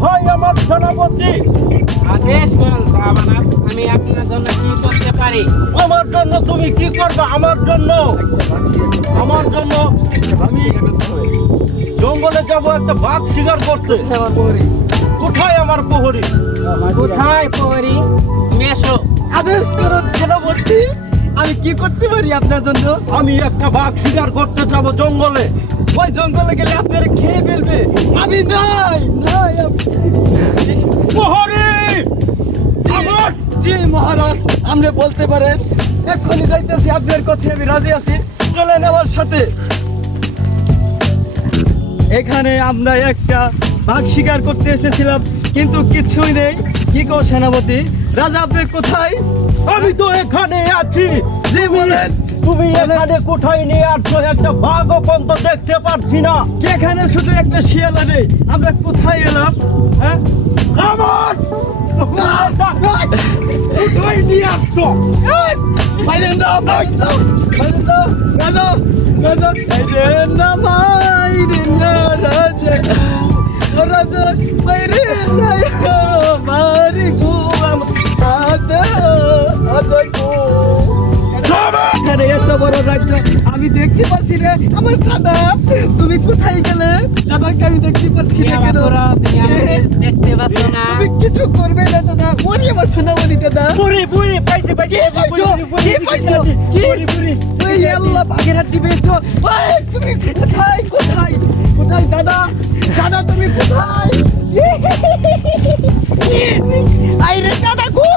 কোথায় আমার সেনাপতি? আদেশ করুন শাহবানার, আমি আপনার জন্য কি করতে পারি? আমার জন্য তুমি কি করবে? আমার জন্য আমি জঙ্গলে যাব একটা বাঘ শিকার করতে। কোথায় আমার প্রহরী? কোথায় প্রহরী? তুমি এসো। আদেশ করুন সেনাপতি, আমি কি করতে পারি আপনার জন্য? আমি একটা বাঘ শিকার করতে যাব জঙ্গলে। ওই জঙ্গলে গেলে আপনারা খেয়ে ফেলবে। আমি নাই নাই প্রহরী আমার জি মহারাজ, আপনি বলতে পারেন। এক্ষুনি যাইতেছি, আপনার কথায় আমি রাজি আছি। চলেন আমার সাথে। এখানে আমরা একটা বাঘ শিকার করতে এসেছিলাম, কিন্তু কিছুই নেই। কি কো সেনাপতি? রাজা আপনি কোথায়? আমি তো এখানে আছি। জি বলেন। তুমি এখানে কোথায় নিয়ে আসছো? একটা বাঘও পর্যন্ত দেখতে পাচ্ছি না। এখানে শুধু একটা শিয়ালা নেই, আমরা কোথায় এলাম? হ্যাঁ, আমার কোথায় নিয়ে আসছো? বাইরে দাও, বাইরে দাও, বাইরে দাও। রাজা রাজা বাইরে না, বাইরে না রাজা, রাজা বাইরে না, মারি গো রাজা, রাজা গো। এখানে এত বড় রাজ্য আমি দেখতে পাচ্ছি রে। আমার দাদা, তুমি কোথায় গেলে? দাদাকে আমি দেখতে পাচ্ছি না কেন? তুমি আমাকে দেখতে পাচ্ছ না? তুমি কিছু করবে না দাদা। ওরে আমার সোনামণি দাদা। বুড়ি বুড়ি পাইছি পাইছি। কি পাইছো? কি পাইছো? কি? ওই আল্লাহ বাঘের হাড্ডি পেয়েছো? ওই তুমি কোথায় কোথায় কোথায় দাদা? দাদা তুমি কোথায়? আইরে দাদা গো।